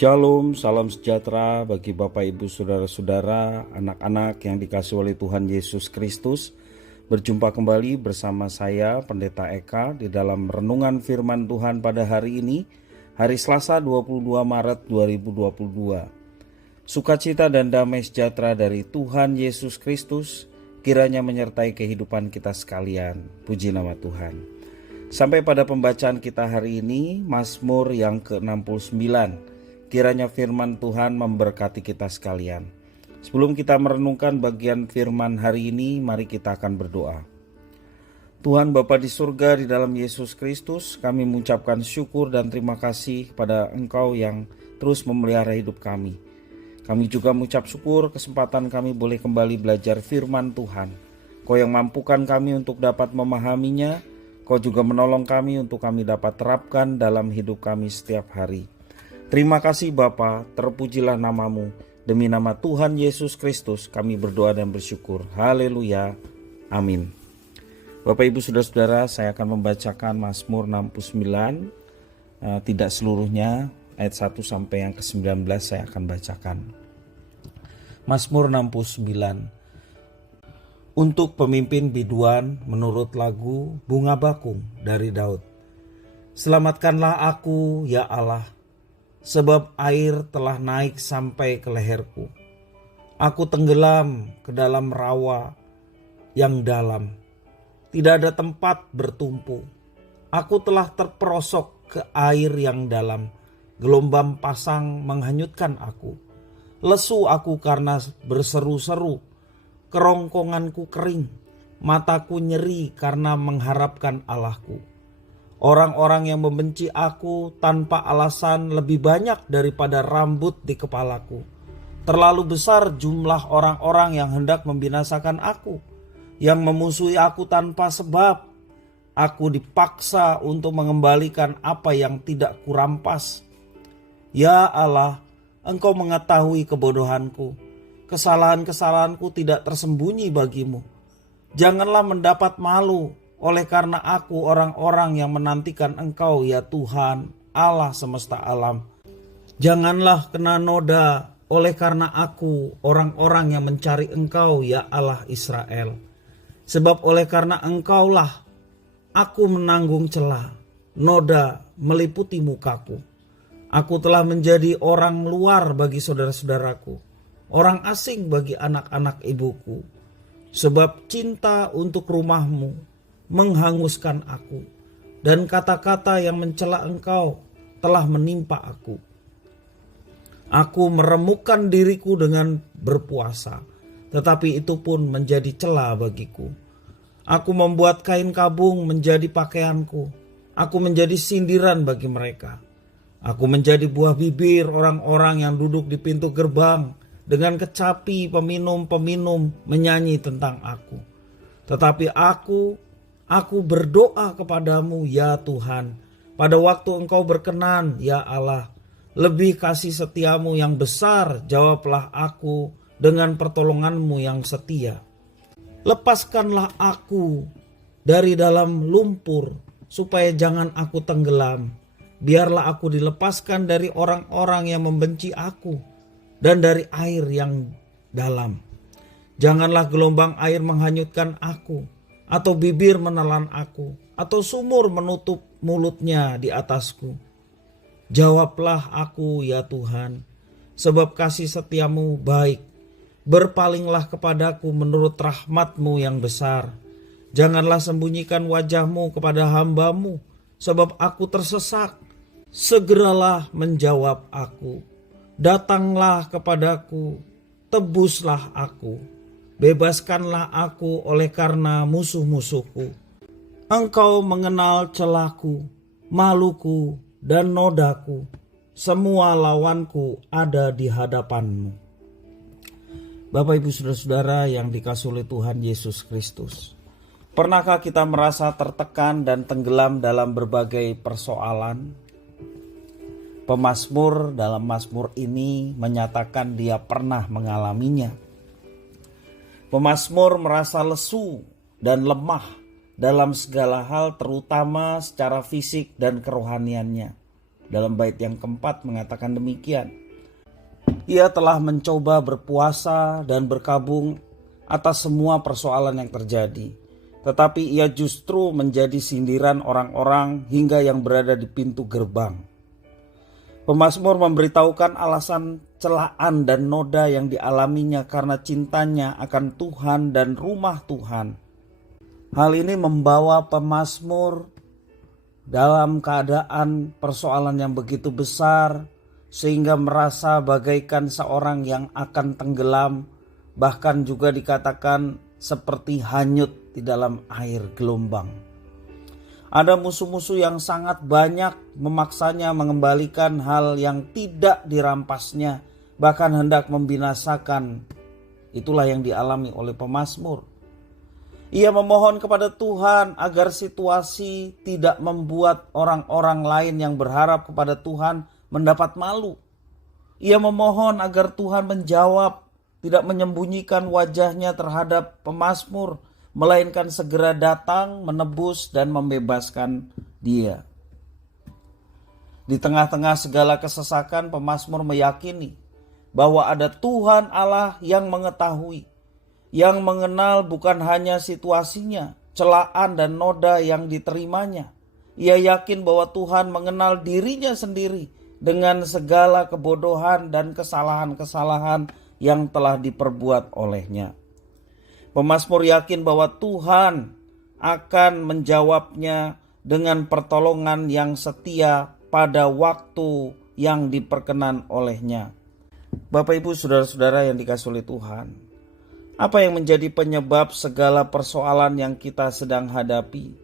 Shalom, salam sejahtera bagi Bapak Ibu Saudara-saudara, anak-anak yang dikasihi oleh Tuhan Yesus Kristus. Berjumpa kembali bersama saya Pendeta Eka di dalam renungan firman Tuhan pada hari ini, hari Selasa 22 Maret 2022. Sukacita dan damai sejahtera dari Tuhan Yesus Kristus kiranya menyertai kehidupan kita sekalian. Puji nama Tuhan. Sampai pada pembacaan kita hari ini, Mazmur yang ke-69. Kiranya firman Tuhan memberkati kita sekalian. Sebelum kita merenungkan bagian firman hari ini, mari kita akan berdoa. Tuhan Bapa di surga, di dalam Yesus Kristus, kami mengucapkan syukur dan terima kasih kepada Engkau yang terus memelihara hidup kami. Kami juga mengucap syukur kesempatan kami boleh kembali belajar firman Tuhan. Kau yang mampukan kami untuk dapat memahaminya, Kau juga menolong kami untuk kami dapat terapkan dalam hidup kami setiap hari. Terima kasih Bapa, terpujilah namamu. Demi nama Tuhan Yesus Kristus kami berdoa dan bersyukur. Haleluya. Amin. Bapak Ibu Saudara-saudara, saya akan membacakan Mazmur 69. Tidak seluruhnya, ayat 1 sampai yang ke-19 saya akan bacakan. Mazmur 69. Untuk pemimpin biduan menurut lagu Bunga Bakung dari Daud. Selamatkanlah aku ya Allah, sebab air telah naik sampai ke leherku. Aku tenggelam ke dalam rawa yang dalam. Tidak ada tempat bertumpu. Aku telah terperosok ke air yang dalam. Gelombang pasang menghanyutkan aku. Lesu aku karena berseru-seru. Kerongkonganku kering. Mataku nyeri karena mengharapkan Allahku. Orang-orang yang membenci aku tanpa alasan lebih banyak daripada rambut di kepalaku. Terlalu besar jumlah orang-orang yang hendak membinasakan aku, yang memusuhi aku tanpa sebab. Aku dipaksa untuk mengembalikan apa yang tidak kurampas. Ya Allah, Engkau mengetahui kebodohanku. Kesalahan-kesalahanku tidak tersembunyi bagimu. Janganlah mendapat malu oleh karena aku orang-orang yang menantikan Engkau ya Tuhan Allah semesta alam. Janganlah kena noda oleh karena aku orang-orang yang mencari Engkau ya Allah Israel. Sebab oleh karena Engkaulah aku menanggung celah, noda meliputi mukaku. Aku telah menjadi orang luar bagi saudara-saudaraku, orang asing bagi anak-anak ibuku. Sebab cinta untuk rumahmu menghanguskan aku, dan kata-kata yang mencela Engkau telah menimpa aku. Aku meremukkan diriku dengan berpuasa, tetapi itu pun menjadi cela bagiku. Aku membuat kain kabung menjadi pakaianku. Aku menjadi sindiran bagi mereka. Aku menjadi buah bibir orang-orang yang duduk di pintu gerbang. Dengan kecapi peminum-peminum menyanyi tentang aku. Tetapi Aku berdoa kepadamu ya Tuhan, pada waktu Engkau berkenan ya Allah. Lebih kasih setiamu yang besar, jawablah aku dengan pertolonganmu yang setia. Lepaskanlah aku dari dalam lumpur, supaya jangan aku tenggelam. Biarlah aku dilepaskan dari orang-orang yang membenci aku, dan dari air yang dalam. Janganlah gelombang air menghanyutkan aku, atau bibir menelan aku, atau sumur menutup mulutnya di atasku. Jawablah aku ya Tuhan, sebab kasih setiamu baik. Berpalinglah kepadaku menurut rahmat-Mu yang besar. Janganlah sembunyikan wajah-Mu kepada hamba-Mu, sebab aku tersesak. Segeralah menjawab aku. Datanglah kepadaku, tebuslah aku. Bebaskanlah aku oleh karena musuh-musuhku. Engkau mengenal celahku, maluku, dan nodaku. Semua lawanku ada di hadapan-Mu. Bapak Ibu Saudara-saudara yang dikasihi oleh Tuhan Yesus Kristus. Pernahkah kita merasa tertekan dan tenggelam dalam berbagai persoalan? Pemazmur dalam Mazmur ini menyatakan dia pernah mengalaminya. Pemazmur merasa lesu dan lemah dalam segala hal, terutama secara fisik dan kerohaniannya. Dalam bait yang keempat mengatakan demikian. Ia telah mencoba berpuasa dan berkabung atas semua persoalan yang terjadi. Tetapi ia justru menjadi sindiran orang-orang hingga yang berada di pintu gerbang. Pemazmur memberitahukan alasan celaan dan noda yang dialaminya karena cintanya akan Tuhan dan rumah Tuhan. Hal ini membawa pemazmur dalam keadaan persoalan yang begitu besar sehingga merasa bagaikan seorang yang akan tenggelam, bahkan juga dikatakan seperti hanyut di dalam air gelombang. Ada musuh-musuh yang sangat banyak memaksanya mengembalikan hal yang tidak dirampasnya, bahkan hendak membinasakan. Itulah yang dialami oleh pemazmur. Ia memohon kepada Tuhan agar situasi tidak membuat orang-orang lain yang berharap kepada Tuhan mendapat malu. Ia memohon agar Tuhan menjawab, tidak menyembunyikan wajahnya terhadap pemazmur, melainkan segera datang, menebus dan membebaskan dia. Di tengah-tengah segala kesesakan, pemazmur meyakini bahwa ada Tuhan Allah yang mengetahui, yang mengenal bukan hanya situasinya, celaan dan noda yang diterimanya. Ia yakin bahwa Tuhan mengenal dirinya sendiri dengan segala kebodohan dan kesalahan-kesalahan yang telah diperbuat olehnya. Pemazmur yakin bahwa Tuhan akan menjawabnya dengan pertolongan yang setia pada waktu yang diperkenan olehnya. Bapak Ibu saudara-saudara yang dikasihi oleh Tuhan, apa yang menjadi penyebab segala persoalan yang kita sedang hadapi?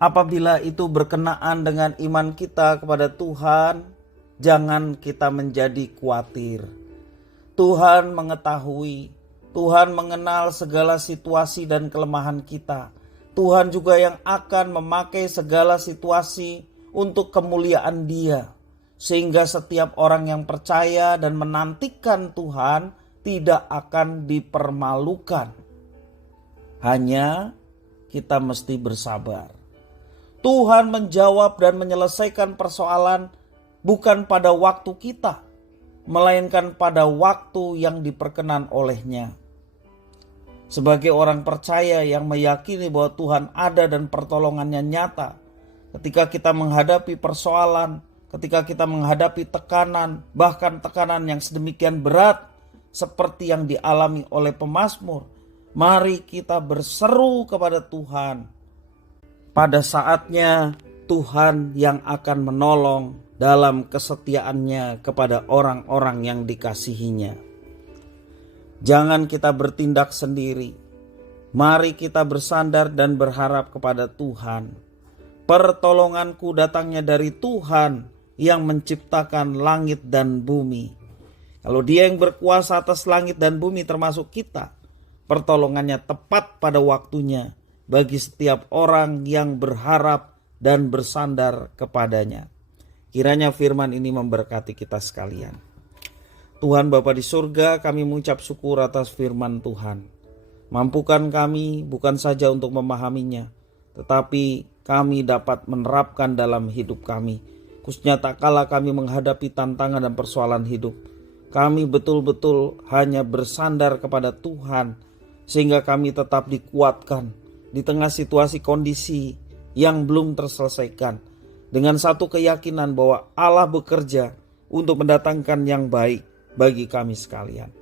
Apabila itu berkenaan dengan iman kita kepada Tuhan, jangan kita menjadi khawatir. Tuhan mengetahui, Tuhan mengenal segala situasi dan kelemahan kita. Tuhan juga yang akan memakai segala situasi untuk kemuliaan Dia. Sehingga setiap orang yang percaya dan menantikan Tuhan tidak akan dipermalukan. Hanya kita mesti bersabar. Tuhan menjawab dan menyelesaikan persoalan bukan pada waktu kita, melainkan pada waktu yang diperkenan olehnya. Sebagai orang percaya yang meyakini bahwa Tuhan ada dan pertolongannya nyata, ketika kita menghadapi persoalan, ketika kita menghadapi tekanan, bahkan tekanan yang sedemikian berat seperti yang dialami oleh pemazmur, mari kita berseru kepada Tuhan. Pada saatnya Tuhan yang akan menolong dalam kesetiaannya kepada orang-orang yang dikasihinya. Jangan kita bertindak sendiri. Mari kita bersandar dan berharap kepada Tuhan. Pertolonganku datangnya dari Tuhan yang menciptakan langit dan bumi. Kalau Dia yang berkuasa atas langit dan bumi termasuk kita, pertolongannya tepat pada waktunya bagi setiap orang yang berharap dan bersandar kepadanya. Kiranya firman ini memberkati kita sekalian. Tuhan Bapa di surga, kami mengucap syukur atas firman Tuhan. Mampukan kami bukan saja untuk memahaminya, tetapi kami dapat menerapkan dalam hidup kami. Khususnya tak kala kami menghadapi tantangan dan persoalan hidup, kami betul-betul hanya bersandar kepada Tuhan, sehingga kami tetap dikuatkan di tengah situasi kondisi yang belum terselesaikan, dengan satu keyakinan bahwa Allah bekerja untuk mendatangkan yang baik bagi kami sekalian.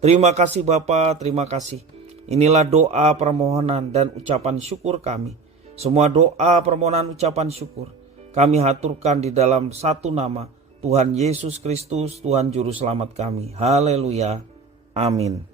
Terima kasih Bapa, terima kasih. Inilah doa, permohonan, dan ucapan syukur kami. Semua doa, permohonan, ucapan syukur kami haturkan di dalam satu nama, Tuhan Yesus Kristus, Tuhan Juru Selamat kami. Haleluya. Amin.